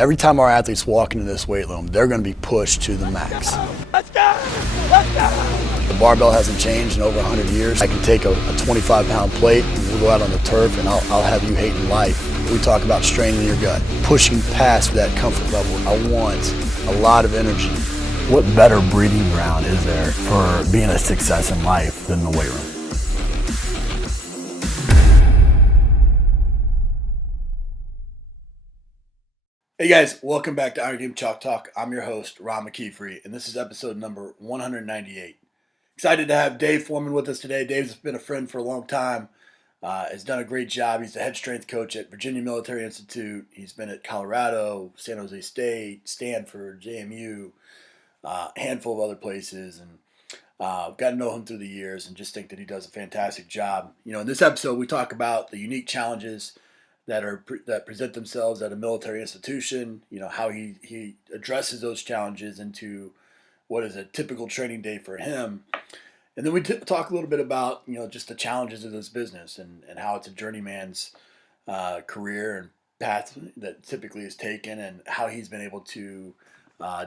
Every time our athletes walk into this weight room, they're going to be pushed to the max. Let's go! Let's go! The barbell hasn't changed in over 100 years. I can take a 25-pound plate, and we'll go out on the turf, and I'll have you hating life. We talk about straining your gut, pushing past that comfort level. I want a lot of energy. What better breeding ground is there for being a success in life than the weight room? Hey guys, welcome back to Iron Game Chalk Talk. I'm your host, Ron McKeefery, and this is episode number 198. Excited to have Dave Forman with us today. Dave's been a friend for a long time, has done a great job. He's the head strength coach at Virginia Military Institute. He's been at Colorado, San Jose State, Stanford, JMU, a handful of other places, and got to know him through the years and just think that he does a fantastic job. You know, in this episode, we talk about the unique challenges that present themselves at a military institution, you know, how he addresses those challenges into what is a typical training day for him. And then we talk a little bit about, you know, just the challenges of this business and how it's a journeyman's career and path that typically is taken, and how he's been able to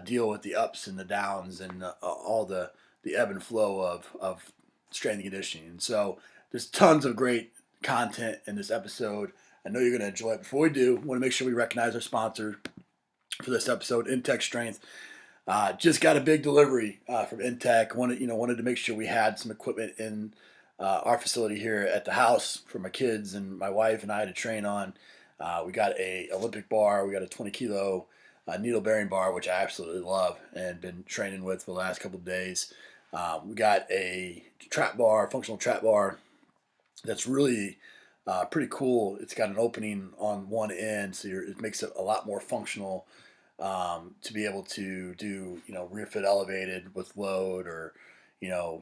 deal with the ups and the downs and all the ebb and flow of strength and conditioning. And so there's tons of great content in this episode. I know you're going to enjoy it. Before we do, I want to make sure we recognize our sponsor for this episode, Intech Strength. Just got a big delivery from Intech. Wanted to make sure we had some equipment in our facility here at the house for my kids and my wife and I to train on. We got a Olympic bar. We got a 20-kilo needle bearing bar, which I absolutely love and been training with for the last couple of days. We got a trap bar, functional trap bar that's really pretty cool. It's got an opening on one end, so it makes it a lot more functional to be able to do, you know, rear foot elevated with load, or you know,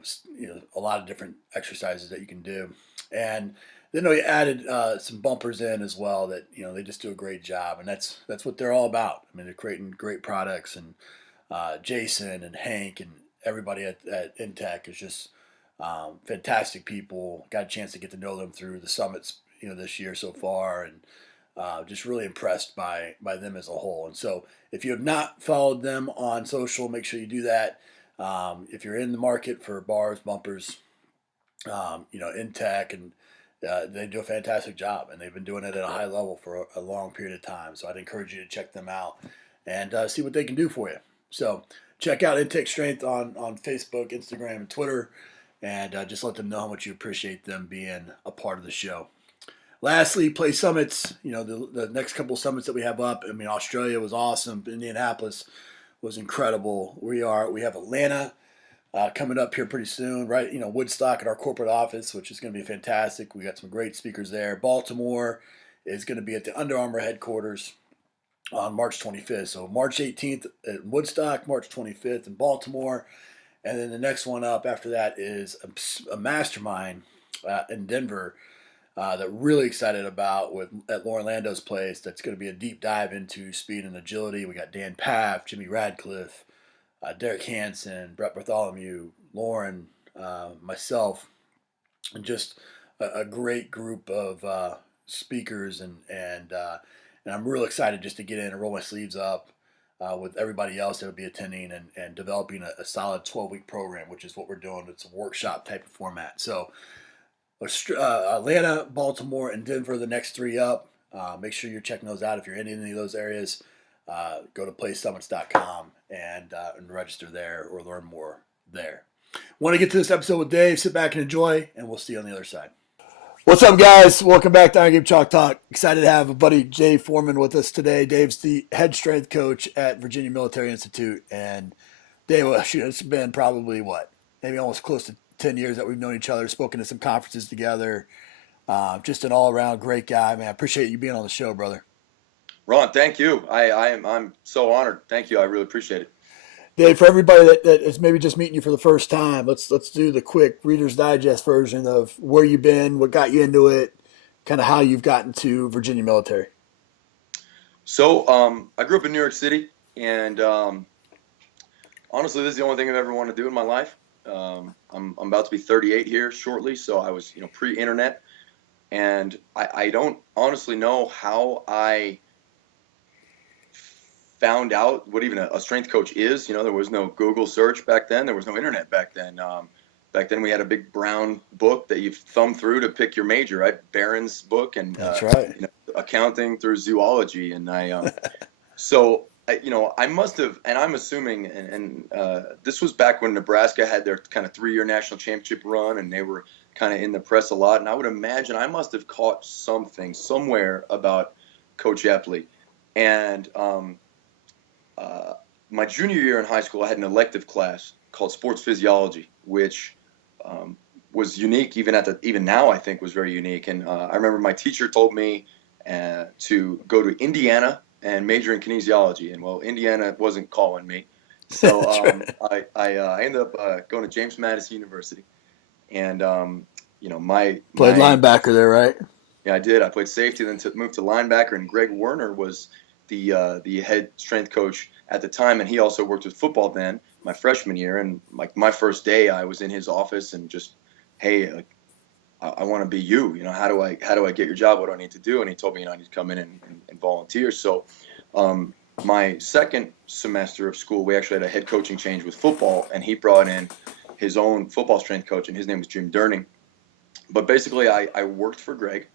a lot of different exercises that you can do. And then we added some bumpers in as well that, you know, they just do a great job, and that's what they're all about. I mean, they're creating great products, and Jason and Hank and everybody at Intech is just fantastic people. Got a chance to get to know them through the summits, you know, this year so far, and just really impressed by them as a whole. And so if you have not followed them on social, make sure you do that. If you're in the market for bars, bumpers, you know, Intech, and they do a fantastic job, and they've been doing it at a high level for a long period of time. So I'd encourage you to check them out and see what they can do for you. So check out Intech Strength on Facebook, Instagram, and Twitter. And just let them know how much you appreciate them being a part of the show. Lastly, play summits. You know, the next couple of summits that we have up. I mean, Australia was awesome. Indianapolis was incredible. We have Atlanta coming up here pretty soon, right? You know, Woodstock at our corporate office, which is going to be fantastic. We got some great speakers there. Baltimore is going to be at the Under Armour headquarters on March 25th. So March 18th at Woodstock, March 25th in Baltimore. And then the next one up after that is a mastermind in Denver that we're really excited about at Lauren Lando's place. That's going to be a deep dive into speed and agility. We got Dan Paff, Jimmy Radcliffe, Derek Hansen, Brett Bartholomew, Lauren, myself, and just a great group of speakers. And I'm real excited just to get in and roll my sleeves up with everybody else that will be attending and developing a solid 12-week program, which is what we're doing. It's a workshop type of format. So Atlanta, Baltimore, and Denver, the next three up. Make sure you're checking those out. If you're in any of those areas, go to playsummits.com and register there or learn more there. Want to get to this episode with Dave? Sit back and enjoy, and we'll see you on the other side. What's up, guys? Welcome back to Iron Game Chalk Talk. Excited to have a buddy, Dave Forman, with us today. Dave's the head strength coach at Virginia Military Institute. And Dave, well, shoot, it's been probably, maybe almost close to 10 years that we've known each other, spoken to some conferences together. Just an all-around great guy, man. I appreciate you being on the show, brother. Ron, thank you. I'm so honored. Thank you. I really appreciate it. Dave, for everybody that is maybe just meeting you for the first time, let's do the quick Reader's Digest version of where you've been, what got you into it, kind of how you've gotten to Virginia Military. So I grew up in New York City, and honestly, this is the only thing I've ever wanted to do in my life. I'm about to be 38 here shortly, so I was, pre-internet, and I don't honestly know how I found out what even a strength coach is. You know, there was no Google search back then. There was no internet back then. Back then we had a big brown book that you thumb through to pick your major, right? Barron's book, and That's right. you know, accounting through zoology. And so I must have, and I'm assuming, and this was back when Nebraska had their kind of 3-year national championship run, and they were kind of in the press a lot. And I would imagine I must have caught something somewhere about Coach Epley. And my junior year in high school, I had an elective class called sports physiology, which was unique. Even now, I think was very unique. And I remember my teacher told me to go to Indiana and major in kinesiology. And well, Indiana wasn't calling me, so I ended up going to James Madison University. And Played linebacker there, right? Yeah, I did. I played safety, then moved to linebacker. And Greg Werner was the head strength coach at the time, and he also worked with football then, my freshman year. And like my first day, I was in his office and just, hey, I want to be you. You know, how do I get your job? What do I need to do? And he told me, I need to come in and volunteer. So my second semester of school, we actually had a head coaching change with football, and he brought in his own football strength coach, and his name was Jim Durning. But basically, I worked for Greg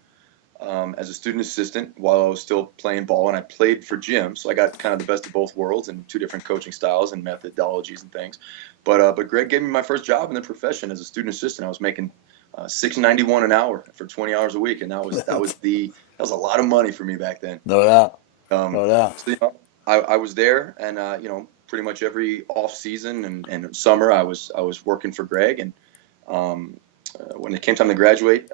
as a student assistant while I was still playing ball, and I played for Jim, so I got kind of the best of both worlds and 2 different coaching styles and methodologies and things. But Greg gave me my first job in the profession as a student assistant. I was making $6.91 an hour for 20 hours a week, and that was a lot of money for me back then. No doubt. No doubt. So I was there, and pretty much every off season and summer I was working for Greg. And when it came time to graduate,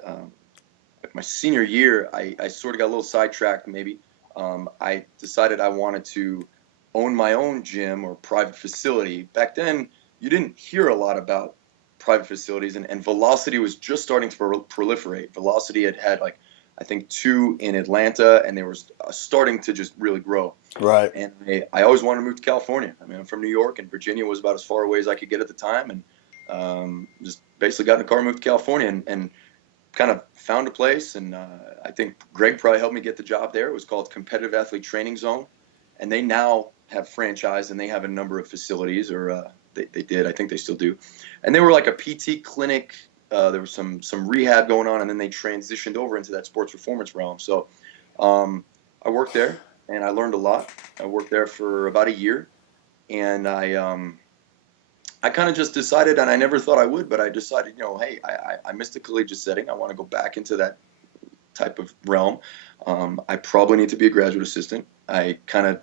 my senior year, I sort of got a little sidetracked. Maybe I decided I wanted to own my own gym or private facility. Back then, you didn't hear a lot about private facilities, and Velocity was just starting to proliferate. Velocity had like, I think 2 in Atlanta, and they were starting to just really grow. Right. And I always wanted to move to California. I mean, I'm from New York, and Virginia was about as far away as I could get at the time. And just basically got in a car and moved to California and kind of found a place. And I think Greg probably helped me get the job there. It was called Competitive Athlete Training Zone. And they now have franchised, and they have a number of facilities, or they did. I think they still do. And they were like a PT clinic. There was some rehab going on, and then they transitioned over into that sports performance realm. So I worked there, and I learned a lot. I worked there for about a year, and I kind of just decided, and I never thought I would, but I decided, hey, I missed the collegiate setting. I want to go back into that type of realm. I probably need to be a graduate assistant. I kind of,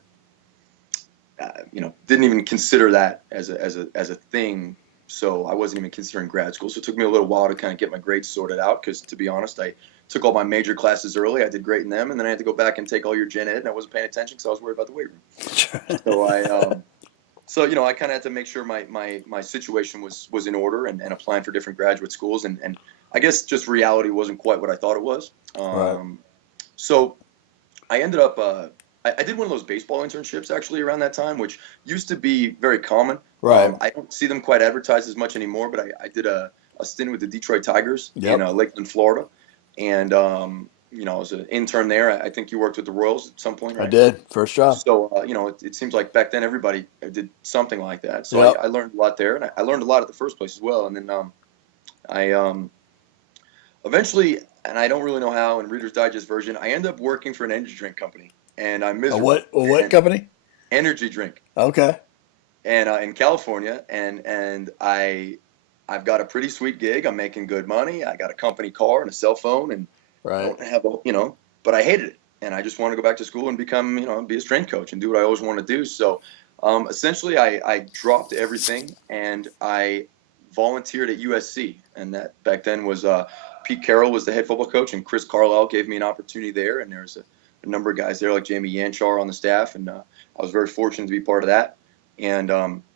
didn't even consider that as a thing. So I wasn't even considering grad school. So it took me a little while to kind of get my grades sorted out, because to be honest, I took all my major classes early. I did great in them, and then I had to go back and take all your gen ed, and I wasn't paying attention because I was worried about the weight room. So I kind of had to make sure my situation was in order, and applying for different graduate schools, and I guess just reality wasn't quite what I thought it was. Right. So I ended up I did one of those baseball internships actually around that time, which used to be very common. Right. I don't see them quite advertised as much anymore, but I did a stint with the Detroit Tigers in Lakeland, Florida. And, I was an intern there. I think you worked with the Royals at some point, right? I did. First job. So, it seems like back then everybody did something like that. So I learned a lot there, and I learned a lot at the first place as well. And then I eventually, and I don't really know how, in Reader's Digest version, I ended up working for an energy drink company. And I'm miserable. A what company? Energy drink. Okay. And in California, and I've got a pretty sweet gig. I'm making good money. I got a company car and a cell phone, and I don't have but I hated it, and I just want to go back to school and become, be a strength coach and do what I always want to do. So, essentially, I dropped everything, and I volunteered at USC, and that back then was Pete Carroll was the head football coach, and Chris Carlisle gave me an opportunity there, and there's a number of guys there like Jamie Yanchar on the staff, and I was very fortunate to be part of that. And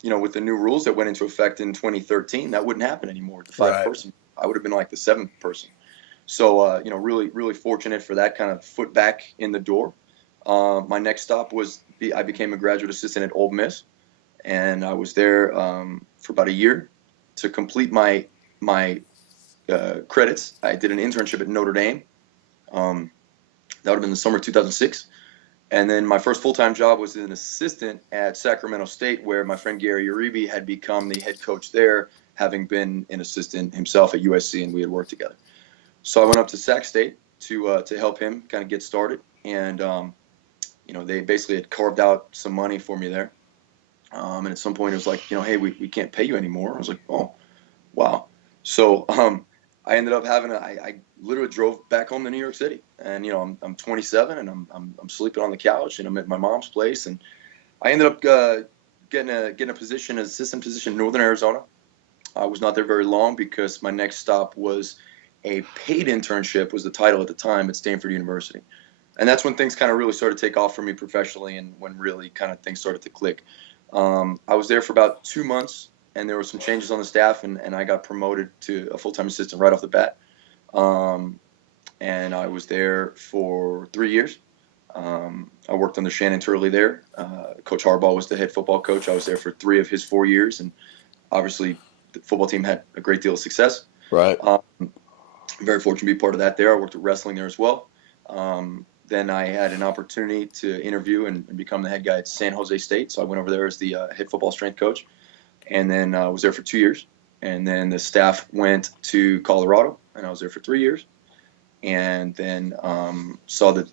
with the new rules that went into effect in 2013, that wouldn't happen anymore. The 5-person, I would have been like the 7th person. So really, really fortunate for that kind of foot back in the door. My next stop was I became a graduate assistant at Ole Miss, and I was there for about a year to complete my credits. I did an internship at Notre Dame. That would have been the summer of 2006. And then my first full-time job was as an assistant at Sacramento State, where my friend Gary Uribe had become the head coach there, having been an assistant himself at USC, and we had worked together. So I went up to Sac State to help him kind of get started. And, they basically had carved out some money for me there. And at some point it was like, hey, we can't pay you anymore. I was like, oh, wow. So I ended up I literally drove back home to New York City, and I'm 27, and I'm sleeping on the couch, and I'm at my mom's place, and I ended up getting a position, as assistant position in Northern Arizona. I was not there very long because my next stop was a paid internship, was the title at the time, at Stanford University. And that's when things kind of really started to take off for me professionally, and when really kind of things started to click. I was there for about 2 months, and there were some changes on the staff, and I got promoted to a full-time assistant right off the bat. And I was there for 3 years. I worked under Shannon Turley there. Coach Harbaugh was the head football coach. I was there for 3 of his 4 years, and obviously the football team had a great deal of success. Right. Very fortunate to be part of that there. I worked at wrestling there as well. Then I had an opportunity to interview and become the head guy at San Jose State. So I went over there as the head football strength coach, and then I was there for 2 years. And then the staff went to Colorado, and I was there for 3 years. And then saw the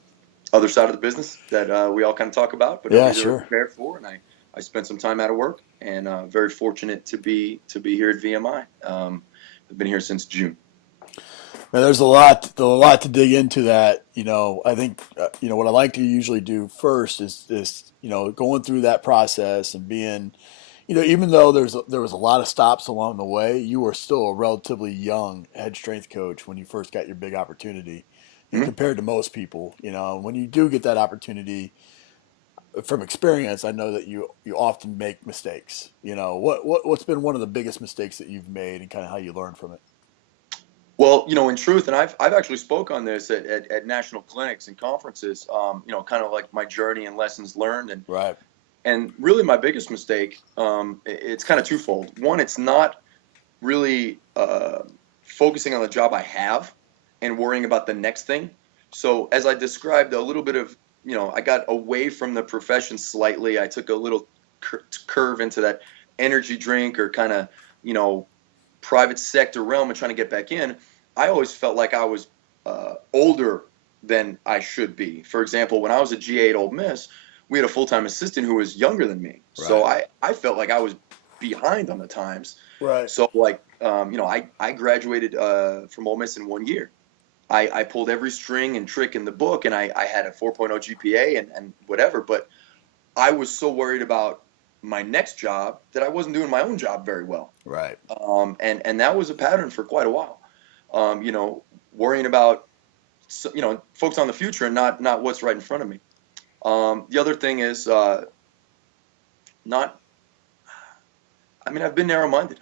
other side of the business that we all kind of talk about, but nobody really prepared for. And I spent some time out of work, and very fortunate to be here at VMI. I've been here since June. Man, there's a lot to dig into that. I think what I like to usually do first is going through that process and being, even though there was a lot of stops along the way, you were still a relatively young head strength coach when you first got your big opportunity, and compared to most people, when you do get that opportunity, from experience, I know that you often make mistakes. What's been one of the biggest mistakes that you've made, and kind of how you learn from it? Well, in truth, and I've actually spoke on this at national clinics and conferences, kind of like my journey and lessons learned. And right. And really my biggest mistake, it's kind of twofold. One, it's not really focusing on the job I have and worrying about the next thing. So as I described, a little bit of, I got away from the profession slightly. I took a little curve into that energy drink or kind of, private sector realm and trying to get back in. I always felt like I was older than I should be. For example, when I was a GA at Ole Miss, we had a full-time assistant who was younger than me. Right. So I felt like I was behind on the times. Right. So I graduated from Ole Miss in 1 year. I pulled every string and trick in the book, and I had a 4.0 GPA and whatever, but I was so worried about my next job that I wasn't doing my own job very well. Right. And that was a pattern for quite a while. Worrying about, focus on the future and not what's right in front of me. The other thing is I've been narrow-minded.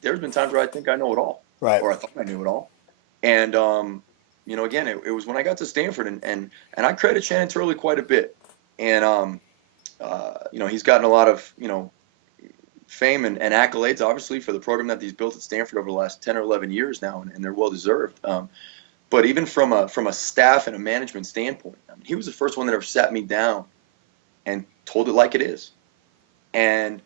There's been times where I think I know it all, right, or I thought I knew it all. And, again, it was when I got to Stanford, and I credit Shannon Turley quite a bit. And, he's gotten a lot of, fame and accolades, obviously, for the program that he's built at Stanford over the last 10 or 11 years now, and they're well-deserved. But even from a staff and a management standpoint, he was the first one that ever sat me down and told it like it is. And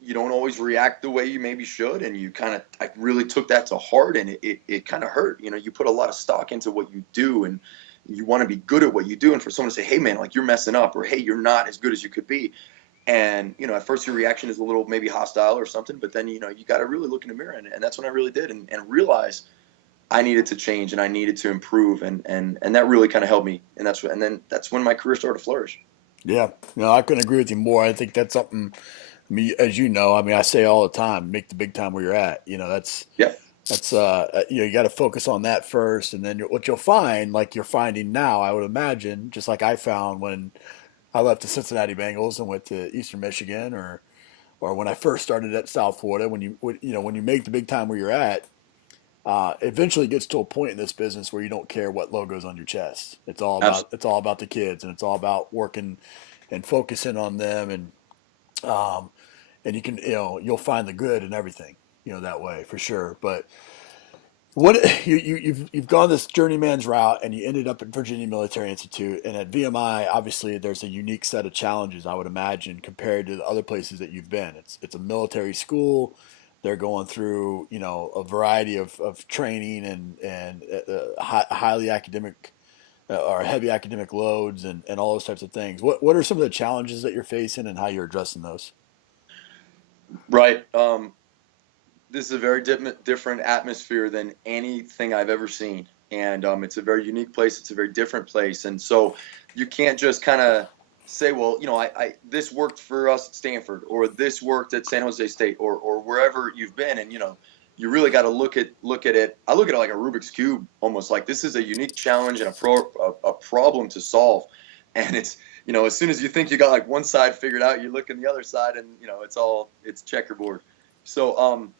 you don't always react the way you maybe should, and I really took that to heart, and it kind of hurt. You put a lot of stock into what you do, and you want to be good at what you do, and for someone to say, hey man, like, you're messing up, or hey, you're not as good as you could be. And, at first your reaction is a little maybe hostile or something, but then, you got to really look in the mirror, and that's when I really did, and realize I needed to change and I needed to improve, and that really kind of helped me. And that's when my career started to flourish. Yeah, I couldn't agree with you more. I think that's something, as I say all the time, make the big time where you're at. You got to focus on that first, and then what you'll find, like you're finding now, I would imagine, just like I found when I left the Cincinnati Bengals and went to Eastern Michigan, or when I first started at South Florida. When you make the big time where you're at, eventually it gets to a point in this business where you don't care what logo's on your chest. It's all about the kids, and it's all about working and focusing on them, and you can you'll find the good in everything that way for sure. But What you've gone this journeyman's route, and you ended up at Virginia Military Institute, and at VMI. Obviously, there's a unique set of challenges, I would imagine, compared to the other places that you've been. It's a military school. They're going through a variety of training and highly academic or heavy academic loads and all those types of things. What are some of the challenges that you're facing and how you're addressing those? Right. This is a very different atmosphere than anything I've ever seen. And it's a very unique place. It's a very different place. And so you can't just kind of say, well, I this worked for us at Stanford, or this worked at San Jose State, or wherever you've been. And, you really got to look at it. I look at it like a Rubik's Cube, almost like this is a unique challenge and a problem to solve. And it's, as soon as you think you got like one side figured out, you look in the other side and, it's checkerboard. So,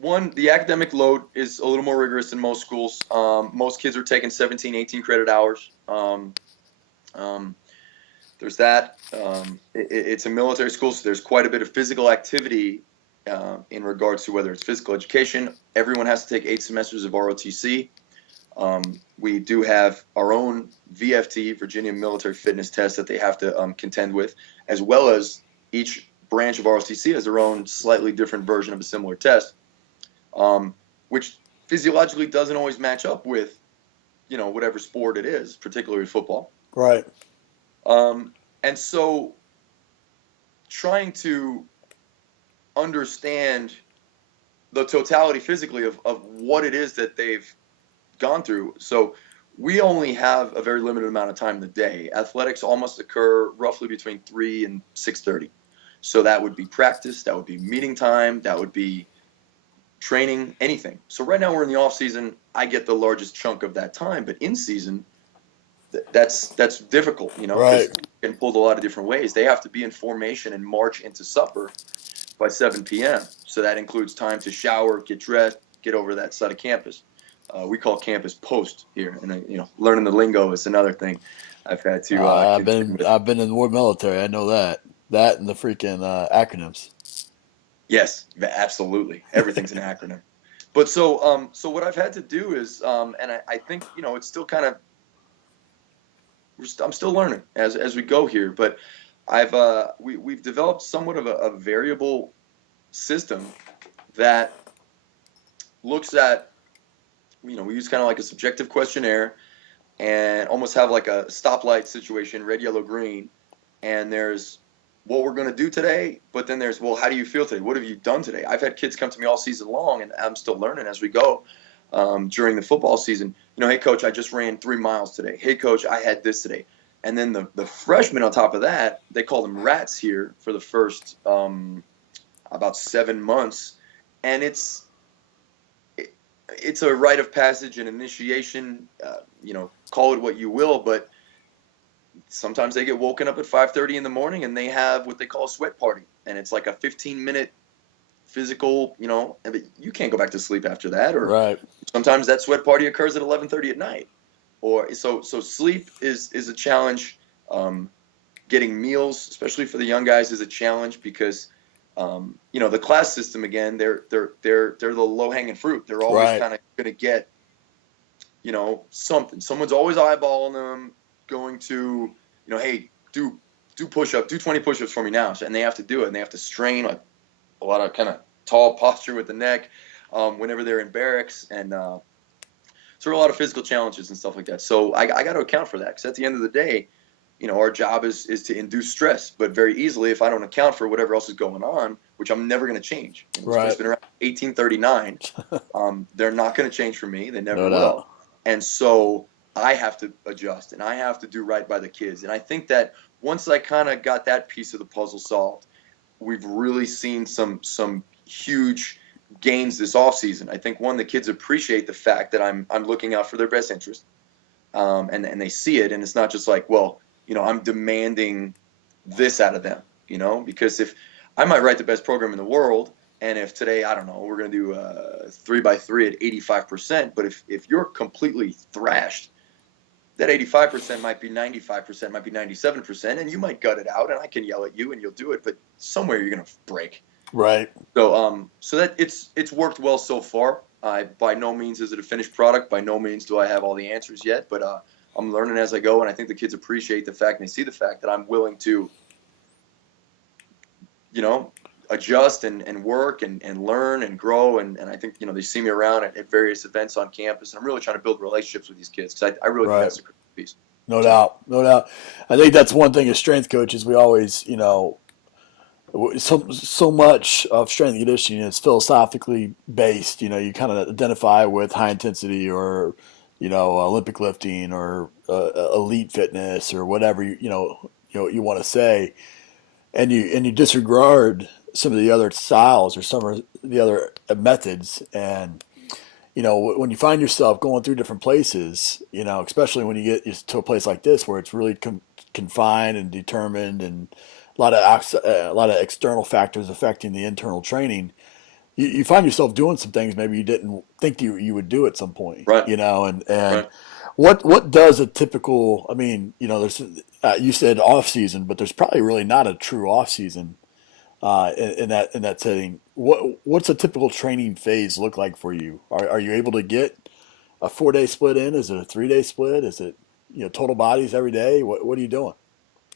the academic load is a little more rigorous in most schools. Most kids are taking 17, 18 credit hours. There's that. It's a military school, so there's quite a bit of physical activity in regards to whether it's physical education. Everyone has to take 8 semesters of ROTC. We do have our own VFT, Virginia Military Fitness Test, that they have to contend with, as well as each branch of ROTC has their own slightly different version of a similar test, which physiologically doesn't always match up with, whatever sport it is, particularly football. Right. And so trying to understand the totality physically of what it is that they've gone through. So we only have a very limited amount of time in the day. Athletics all must occur roughly between 3 and 6:30. So that would be practice, that would be meeting time, that would be training, anything. So right now we're in the off season. I get the largest chunk of that time, but in season, that's difficult, Right. Getting pulled a lot of different ways. They have to be in formation and march into supper by 7 p.m. So that includes time to shower, get dressed, get over that side of campus. We call campus post here, and learning the lingo is another thing I've had to. I've been in the war military. I know that and the freaking acronyms. Yes, absolutely. Everything's an acronym. But so what I've had to do is, and I think it's still kind of, I'm still learning as we go here. But we've developed somewhat of a variable system that looks at, we use kind of like a subjective questionnaire and almost have like a stoplight situation, red, yellow, green. And there's what we're going to do today, but then there's, well, how do you feel today? What have you done today? I've had kids come to me all season long, and I'm still learning as we go during the football season. Hey, coach, I just ran 3 miles today. Hey, coach, I had this today. And then the freshmen on top of that, they call them rats here for the first about 7 months. And it's a rite of passage and initiation, call it what you will, but sometimes they get woken up at 5:30 in the morning and they have what they call a sweat party. And it's like a 15-minute physical, but you can't go back to sleep after that. Or right. Sometimes that sweat party occurs at 11:30 at night. Or so sleep is a challenge. Getting meals, especially for the young guys, is a challenge because the class system, again, they're the low-hanging fruit. They're always right. kind of going to get something. Someone's always eyeballing them, going to hey, do push-up, do 20 push-ups for me now. And they have to do it, and they have to strain like a lot of kind of tall posture with the neck whenever they're in barracks, and so there are a lot of physical challenges and stuff like that. So I got to account for that, because at the end of the day, our job is to induce stress, but very easily, if I don't account for whatever else is going on, which I'm never going to change. Right. It's been around 1839. They're not going to change for me. They never No will. doubt. And so I have to adjust, and I have to do right by the kids. And I think that once I kind of got that piece of the puzzle solved, we've really seen some huge gains this offseason. I think, one, the kids appreciate the fact that I'm looking out for their best interest, and they see it, and it's not just like, well, I'm demanding this out of them, because if I might write the best program in the world, and if today, I don't know, we're going to do 3x3 at 85%, but if you're completely thrashed, that 85% might be 95%, might be 97%, and you might gut it out, and I can yell at you, and you'll do it, but somewhere you're going to break. Right. So that it's worked well so far. By no means is it a finished product. By no means do I have all the answers yet, but I'm learning as I go, and I think the kids appreciate the fact, and they see the fact that I'm willing to, adjust and work and learn and grow. And I think, they see me around at various events on campus, and I'm really trying to build relationships with these kids because I really think that's a critical piece. No doubt. I think that's one thing as strength coaches, we always, so much of strength and conditioning is philosophically based. You kind of identify with high intensity or, Olympic lifting or elite fitness or whatever you want to say, and you disregard some of the other styles or some of the other methods. And when you find yourself going through different places, especially when you get to a place like this where it's really confined and determined, and a lot of external factors affecting the internal training, you find yourself doing some things maybe you didn't think you would do at some point. Right. And Right. what does a typical? I mean, there's you said off season, but there's probably really not a true off season in that setting. What's a typical training phase look like for you? Are you able to get a 4-day split in? Is it a 3-day split? Is it total bodies every day? What are you doing?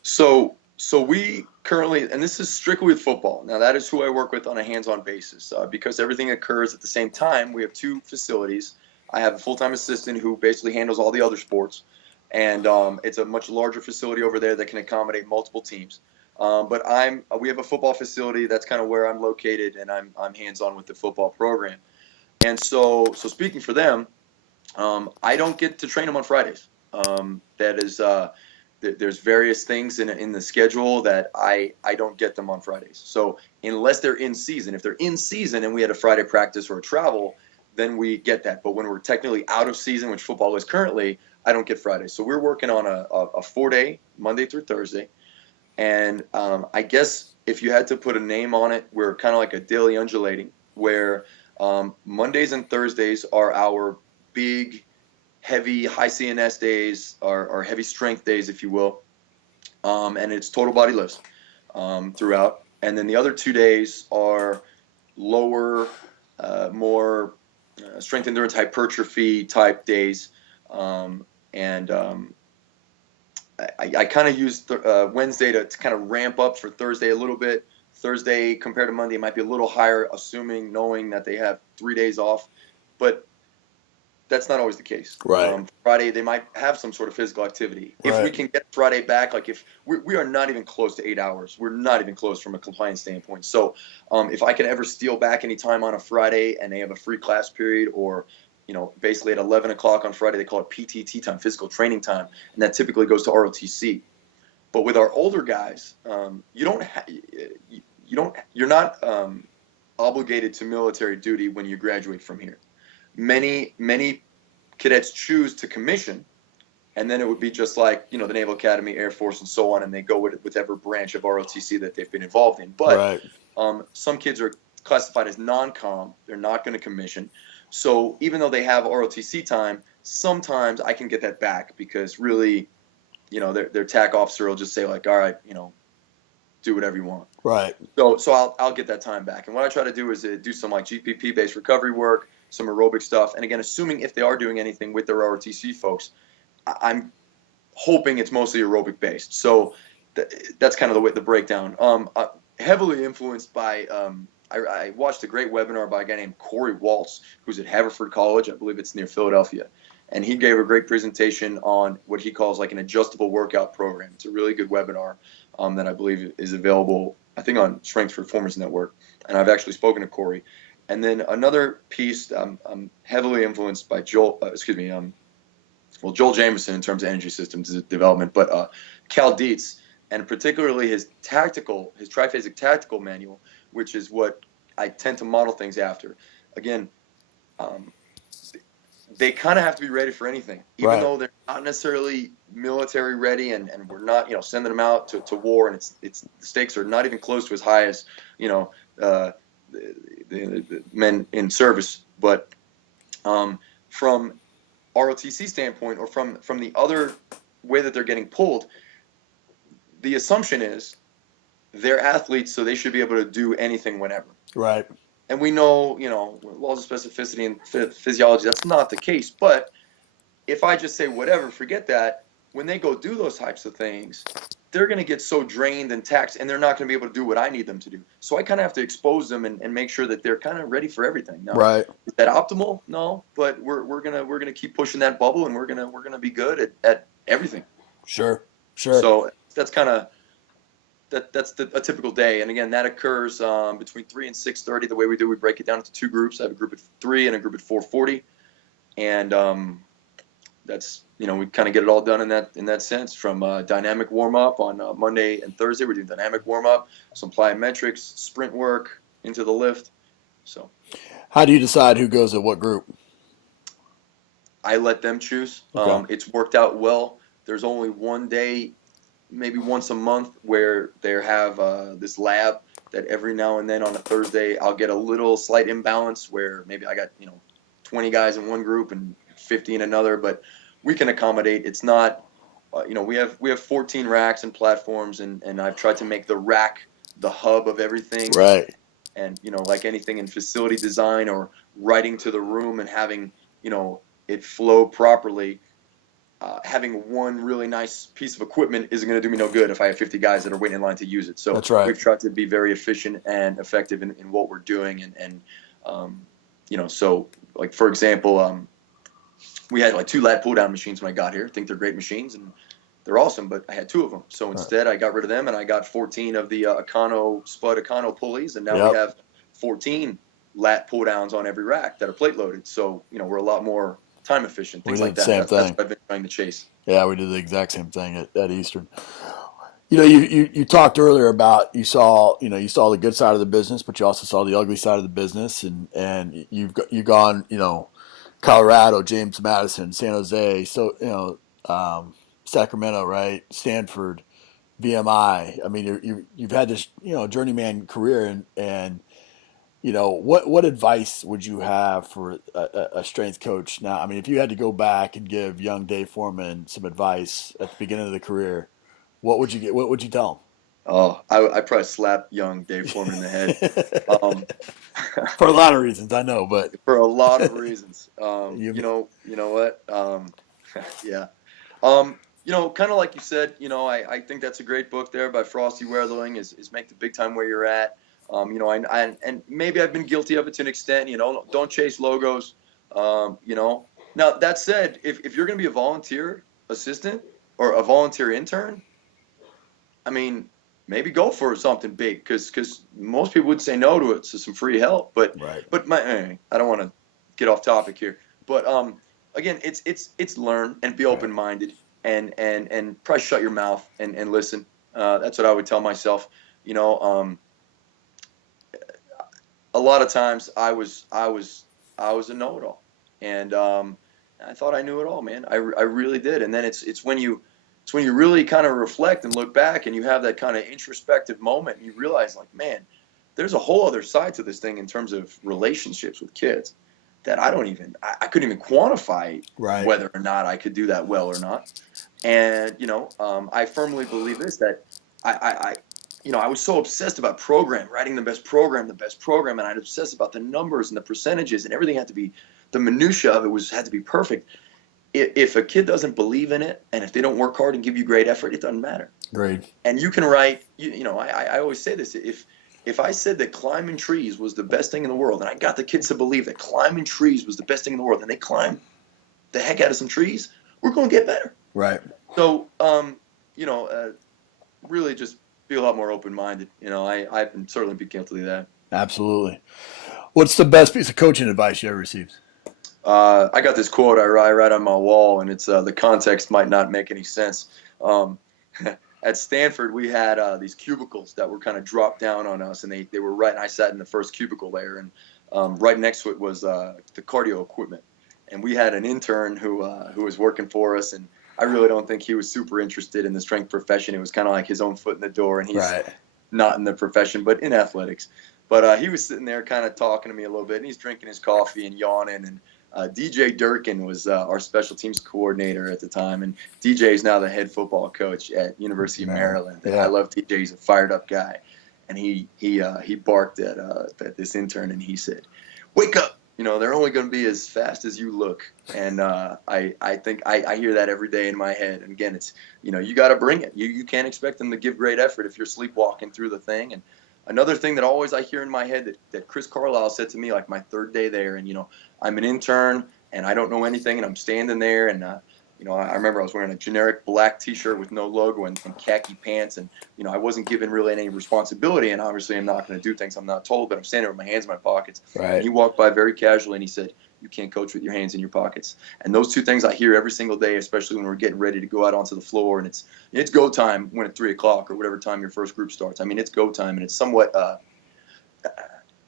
So we currently, and this is strictly with football. Now that is who I work with on a hands-on basis because everything occurs at the same time. We have 2 facilities. I have a full-time assistant who basically handles all the other sports, and it's a much larger facility over there that can accommodate multiple teams. But we have a football facility that's kind of where I'm located, and I'm hands-on with the football program. And so speaking for them, I don't get to train them on Fridays. That is, there's various things in the schedule that I don't get them on Fridays. So unless they're in season, if they're in season and we had a Friday practice or a travel, then we get that. But when we're technically out of season, which football is currently, I don't get Fridays. So we're working on a 4-day, Monday through Thursday. And I guess if you had to put a name on it, we're kind of like a daily undulating, where Mondays and Thursdays are our big, heavy, high CNS days, our heavy strength days, if you will. And it's total body lifts throughout. And then the other 2 days are lower, more strength endurance, hypertrophy type days. I kind of use Wednesday to kind of ramp up for Thursday a little bit. Thursday compared to Monday might be a little higher, knowing that they have 3 days off. But that's not always the case. Right. Friday, they might have some sort of physical activity. Right. If we can get Friday back, like if we are not even close to 8 hours, we're not even close from a compliance standpoint. So if I can ever steal back any time on a Friday and they have a free class period, or basically at 11 o'clock on Friday, they call it PTT time, physical training time, and that typically goes to ROTC. But with our older guys, you're not obligated to military duty when you graduate from here. Many cadets choose to commission, and then it would be just like the Naval Academy, Air Force, and so on, and they go with whatever branch of ROTC that they've been involved in. But some kids are classified as non-com; they're not going to commission. So even though they have ROTC time, sometimes I can get that back because really, their TAC officer will just say like, all right, do whatever you want. Right. So I'll get that time back. And what I try to do is do some like GPP-based recovery work, some aerobic stuff. And again, assuming if they are doing anything with their ROTC folks, I'm hoping it's mostly aerobic based. So that's kind of the breakdown. Heavily influenced by I watched a great webinar by a guy named Corey Waltz, who's at Haverford College. I believe it's near Philadelphia. And he gave a great presentation on what he calls like an adjustable workout program. It's a really good webinar that I believe is available, I think, on Strength Performance Network. And I've actually spoken to Corey. And then another piece, I'm heavily influenced by Joel Jameson in terms of energy systems development, but Cal Dietz, and particularly his triphasic tactical manual, which is what I tend to model things after. Again, they kind of have to be ready for anything, even though they're not necessarily military ready, and we're not, sending them out to war, and the stakes are not even close to as high as, the men in service. But from ROTC standpoint, or from the other way that they're getting pulled, the assumption is they're athletes, so they should be able to do anything whenever. Right. And we know, laws of specificity and physiology, that's not the case. But if I just say whatever, forget that, when they go do those types of things, they're going to get so drained and taxed, and they're not going to be able to do what I need them to do. So I kind of have to expose them and make sure that they're kind of ready for everything. Now, right. Is that optimal? No, but we're gonna keep pushing that bubble, and we're gonna be good at everything. Sure. So that's kind of that's a typical day, and again, that occurs between 3 and 6:30. The way we break it down into two groups. I have a group at 3 and a group at 4:40, and that's we kind of get it all done in that sense. From dynamic warm up on Monday and Thursday, we're doing dynamic warm up, some plyometrics, sprint work into the lift. So, how do you decide who goes to what group? I let them choose. Okay. It's worked out well. There's only one day, maybe once a month, where they have this lab that every now and then on a Thursday I'll get a little slight imbalance where maybe I got 20 guys in one group and 50 in another, but we can accommodate. It's not, we have 14 racks and platforms, and I've tried to make the rack the hub of everything. Right. And like anything in facility design or writing to the room and having it flow properly. Having one really nice piece of equipment isn't going to do me no good if I have 50 guys that are waiting in line to use it. So that's right. We've tried to be very efficient and effective in what we're doing. And so like, for example, we had like 2 lat pull down machines when I got here. I think they're great machines and they're awesome, but I had 2 of them. So instead I got rid of them and I got 14 of the Spud Econo pulleys. And now we have 14 lat pull downs on every rack that are plate loaded. So, we're a lot more time efficient, things like that. That's what I've been trying to chase. Yeah, we did the exact same thing at Eastern. You talked earlier about you saw the good side of the business, but you also saw the ugly side of the business, and you've gone Colorado, James Madison, San Jose, so Sacramento, right, Stanford, VMI. I mean, you've had this journeyman career, and what advice would you have for a strength coach now? I mean, if you had to go back and give young Dave Forman some advice at the beginning of the career, what would you tell him? Oh, I probably slap young Dave Forman in the head. For a lot of reasons, I know, but for a lot of reasons. You know what? Yeah. Kind of like you said, I think that's a great book there by Frosty Werling is Make the Big Time Where You're At. And maybe I've been guilty of it to an extent, don't chase logos. Now that said, if you're going to be a volunteer assistant or a volunteer intern, I mean, maybe go for something big because most people would say no to it. So some free help, but I don't want to get off topic here, but, again, it's learn and be open-minded and probably shut your mouth and listen. That's what I would tell myself, a lot of times I was a know-it-all, and I thought I knew it all, man. I really did. And then it's when you really kind of reflect and look back, and you have that kind of introspective moment, and you realize, like, man, there's a whole other side to this thing in terms of relationships with kids that I couldn't even quantify whether or not I could do that well or not. And I firmly believe this, that I was so obsessed about writing the best program, and I'd obsessed about the numbers and the percentages, and everything had to be, the minutia of it had to be perfect. If a kid doesn't believe in it, and if they don't work hard and give you great effort, it doesn't matter. Great. And you can write, I always say this, if I said that climbing trees was the best thing in the world, and I got the kids to believe that climbing trees was the best thing in the world, and they climb the heck out of some trees, we're going to get better. Right. So, really just be a lot more open-minded. I can certainly be guilty of that. Absolutely. What's the best piece of coaching advice you ever received? I got this quote I write on my wall, and it's the context might not make any sense. At Stanford, we had these cubicles that were kind of dropped down on us, and they were right. And I sat in the first cubicle there, and right next to it was the cardio equipment. And we had an intern who was working for us, and I really don't think he was super interested in the strength profession. It was kind of like his own foot in the door, and he's not in the profession, but in athletics. But he was sitting there kind of talking to me a little bit, and he's drinking his coffee and yawning. And DJ Durkin was our special teams coordinator at the time, and DJ is now the head football coach at University of Maryland. Yeah. I love DJ. He's a fired up guy. and he barked at this intern, and he said, "Wake up! They're only going to be as fast as you look." And I think I hear that every day in my head. And again, it's you got to bring it. You can't expect them to give great effort if you're sleepwalking through the thing. And another thing that always I hear in my head that Chris Carlisle said to me like my third day there, and I'm an intern and I don't know anything, and I'm standing there, and I remember I was wearing a generic black T-shirt with no logo and khaki pants, and I wasn't given really any responsibility, and obviously I'm not going to do things I'm not told, but I'm standing there with my hands in my pockets. Right. And he walked by very casually and he said, "You can't coach with your hands in your pockets." And those two things I hear every single day, especially when we're getting ready to go out onto the floor, and it's go time when at 3:00 or whatever time your first group starts. I mean, it's go time, and it's somewhat.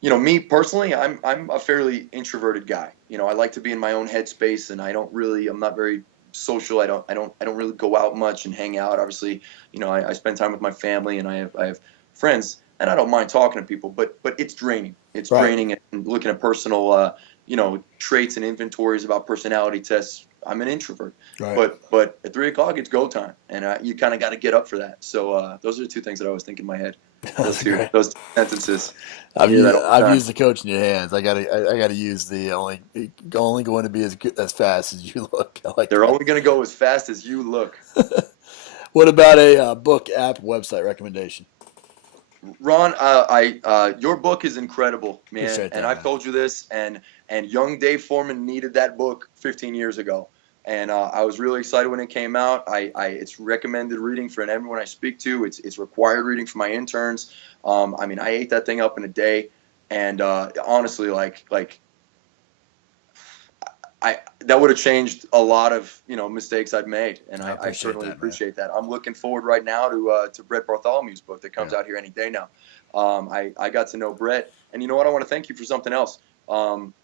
Me personally, I'm a fairly introverted guy. I like to be in my own headspace, and I'm not very social. I don't really go out much and hang out. Obviously, I spend time with my family, and I have friends, and I don't mind talking to people, but it's draining. It's Right. draining, and looking at personal, traits and inventories about personality tests. I'm an introvert, Right. but at 3:00 it's go time, and you kind of got to get up for that. So those are the two things that I always think in my head. Those two sentences. I've hear that all the time. used the coach in your hands. I gotta use the only going to be as fast as you look. I like They're that. only going to go as fast as you look. What about a book, app, website recommendation? Ron, your book is incredible, man. Appreciate that, And I've man. told you this, and young Dave Forman needed that book 15 years ago. And I was really excited when it came out. It's recommended reading for everyone I speak to. It's required reading for my interns. I ate that thing up in a day, and honestly, that would have changed a lot of mistakes I'd made, and I certainly appreciate that. I'm looking forward right now to Brett Bartholomew's book that comes out here any day now. I got to know Brett, and you know what? I want to thank you for something else.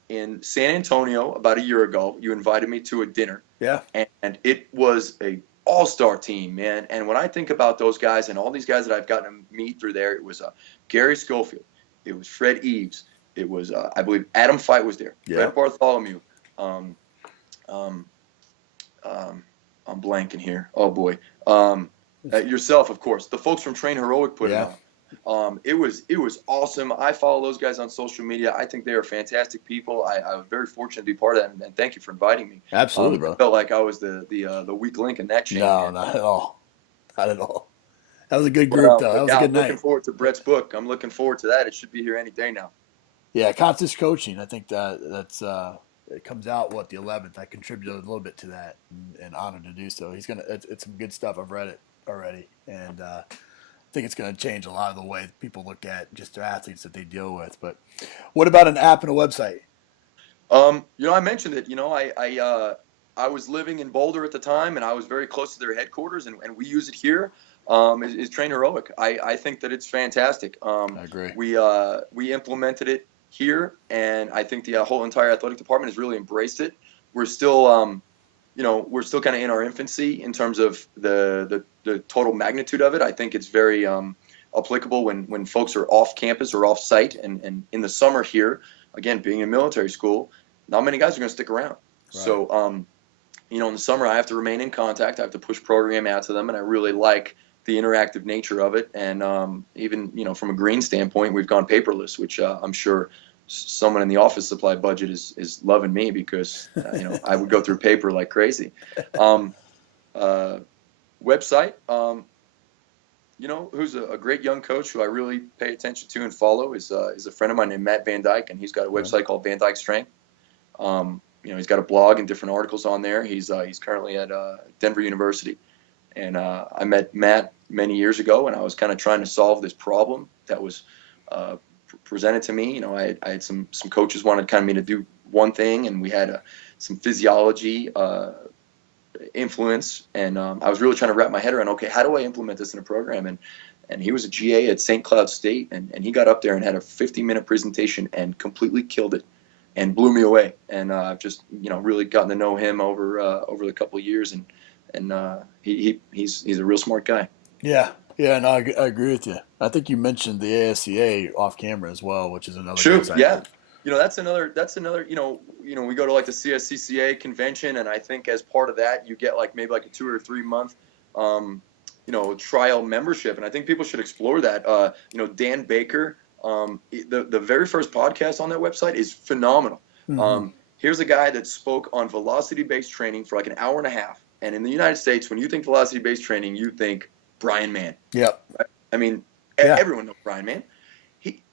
In San Antonio about a year ago, you invited me to a dinner. Yeah. And it was a all-star team, man. And when I think about those guys and all these guys that I've gotten to meet through there, it was Gary Schofield, it was Fred Eves, it was I believe Adam Fight was there, Yeah. Brett Bartholomew. I'm blanking here. Oh boy. Yourself, of course. The folks from Train Heroic put it on. It was awesome. I follow those guys on social media. I think they are fantastic people. I was very fortunate to be part of that, and thank you for inviting me. Absolutely, bro. I felt like I was the weak link in that chain. No, man. not at all. Not at all. That was a good group, though. That was a good night. I'm looking forward to Brett's book. I'm looking forward to that. It should be here any day now. Yeah, conscious coaching. I think that's it comes out the 11th. I contributed a little bit to that, and honored to do so. It's some good stuff. I've read it already, and I think it's going to change a lot of the way people look at just their athletes that they deal with. But what about an app and a website? I mentioned it. I was living in Boulder at the time, and I was very close to their headquarters, and we use it here. Is Train Heroic. I think that it's fantastic. I agree. We implemented it here, and I think the whole entire athletic department has really embraced it. We're still, we're still kind of in our infancy in terms of the total magnitude of it. I think it's very applicable when folks are off campus or off site, and in the summer here, again, being in military school, not many guys are going to stick around. Right. So, in the summer, I have to remain in contact. I have to push program out to them, and I really like the interactive nature of it. And even, from a green standpoint, we've gone paperless, which I'm sure someone in the office supply budget is loving me because, I would go through paper like crazy. Website, who's a great young coach who I really pay attention to and follow is a friend of mine named Matt Van Dyke, and he's got a website called Van Dyke Strength. He's got a blog and different articles on there. He's currently at Denver University. And I met Matt many years ago, and I was kind of trying to solve this problem that was presented to me. I had some coaches wanted kind of me to do one thing, and we had some physiology influence, and I was really trying to wrap my head around, okay, how do I implement this in a program? And he was a GA at St. Cloud State, and he got up there and had a 50-minute presentation and completely killed it and blew me away. And I've just really gotten to know him over the couple of years, and he's a real smart guy. Yeah, no, I agree with you. I think you mentioned the ASCA off camera as well, which is another. True. Yeah. That's another. We go to like the CSCCA convention, and I think as part of that, you get maybe a 2 or 3 month, trial membership, and I think people should explore that. Dan Baker, the very first podcast on that website is phenomenal. Mm-hmm. Here's a guy that spoke on velocity-based training for like an hour and a half. And in the United States, when you think velocity-based training, you think Brian Mann. Yep. Right? I mean, everyone knows Brian Mann.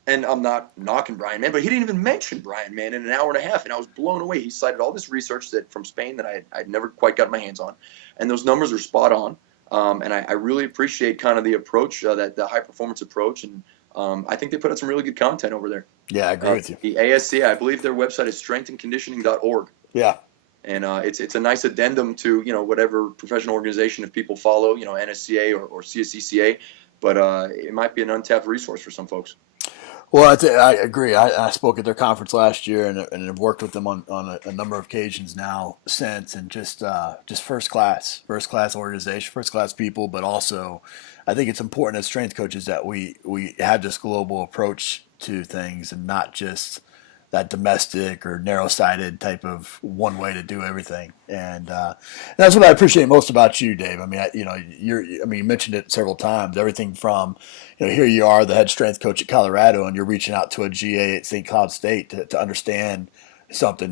And I'm not knocking Brian Mann, but he didn't even mention Brian Mann in an hour and a half, and I was blown away. He cited all this research from Spain that I'd never quite got my hands on, and those numbers are spot on. And I really appreciate kind of the approach, the high-performance approach, and I think they put out some really good content over there. Yeah, I agree with you. The ASC, I believe their website is strengthandconditioning.org. Yeah. And it's a nice addendum to, whatever professional organization if people follow, NSCA or CSCCA, but it might be an untapped resource for some folks. Well, I agree. I spoke at their conference last year and have worked with them on a number of occasions now since, and just first class organization, first class people, but also I think it's important as strength coaches that we have this global approach to things and not just that domestic or narrow-sighted type of one way to do everything. And that's what I appreciate most about you, Dave. I mean, you mentioned it several times. Everything from, here you are, the head strength coach at Colorado, and you're reaching out to a GA at St. Cloud State to understand something.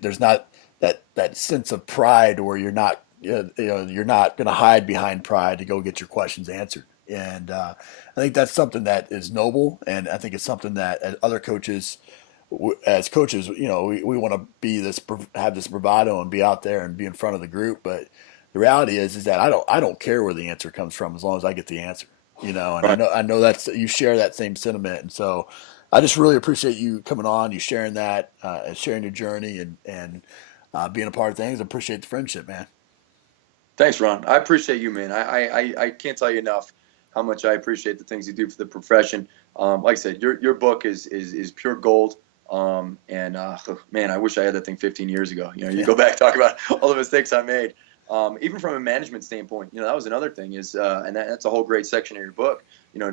There's not that sense of pride where you're not going to hide behind pride to go get your questions answered. And I think that's something that is noble, and I think it's something that as coaches, we want to have this bravado and be out there and be in front of the group. But the reality is that I don't care where the answer comes from as long as I get the answer, and right. I know that's, you share that same sentiment. And so I just really appreciate you coming on, you sharing that, sharing your journey and being a part of things. I appreciate the friendship, man. Thanks, Ron. I appreciate you, man. I can't tell you enough how much I appreciate the things you do for the profession. Like I said, your book is pure gold. Man, I wish I had that thing 15 years ago. You go back, talk about all the mistakes I made. Even from a management standpoint, that was another thing and that's a whole great section of your book.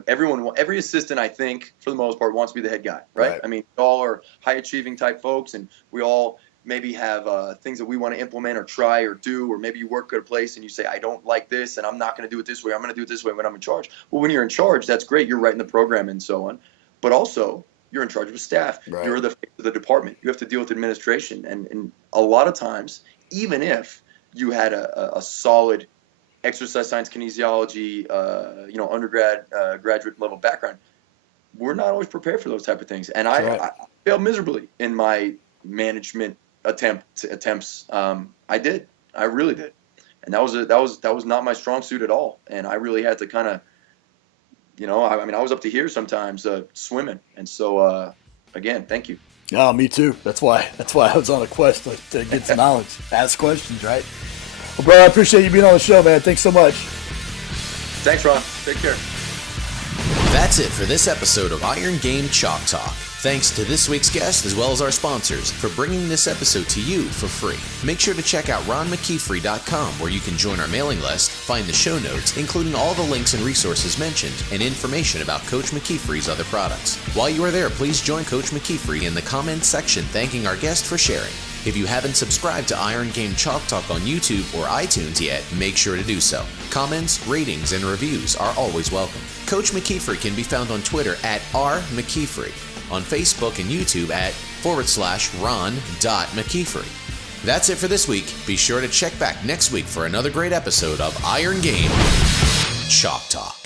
Every assistant, I think, for the most part, wants to be the head guy, right? I mean, we all are high achieving type folks, and we all maybe have things that we want to implement or try or do, or maybe you work at a place and you say, I don't like this, and I'm not going to do it this way. I'm going to do it this way when I'm in charge. Well, when you're in charge, that's great. You're writing the program and so on. But also, you're in charge of staff. Right. You're the face of the department. You have to deal with administration. And a lot of times, even if you had a solid exercise science, kinesiology, graduate level background, we're not always prepared for those type of things. And I failed miserably in my management attempts. I did. I really did. And that was not my strong suit at all. And I really had to kind of, I was up to here sometimes swimming. And so, again, thank you. Oh, me too. That's why I was on a quest to get some knowledge, ask questions, right? Well, bro, I appreciate you being on the show, man. Thanks so much. Thanks, Ron. Take care. That's it for this episode of Iron Game Chalk Talk. Thanks to this week's guest as well as our sponsors for bringing this episode to you for free. Make sure to check out ronmckeefery.com where you can join our mailing list, find the show notes, including all the links and resources mentioned, and information about Coach McKeefery's other products. While you are there, please join Coach McKeefery in the comments section thanking our guest for sharing. If you haven't subscribed to Iron Game Chalk Talk on YouTube or iTunes yet, make sure to do so. Comments, ratings, and reviews are always welcome. Coach McKeefery can be found on Twitter at @RMcKeefery, on Facebook and YouTube at /Ron.McKeefery. That's it for this week. Be sure to check back next week for another great episode of Iron Game Chalk Talk.